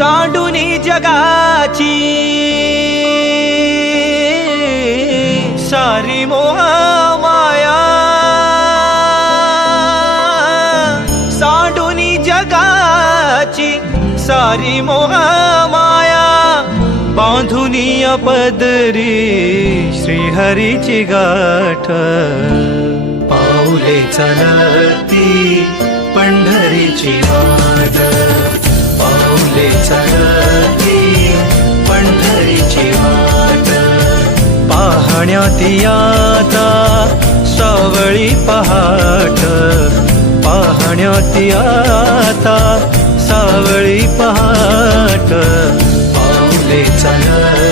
सांडूनी जगाची सारी मोह माया, सांडूनी जगाची सारी मोह माया, बांधुनी पदरी श्रीहरीची गाठ, पाऊले चलती पंढरीची वाट, पाऊले चलती पंढरीची वाट, पाहण्यात आता सावळी पहाट, पाहण्यात आता सावळी पहाट, पाऊले चलती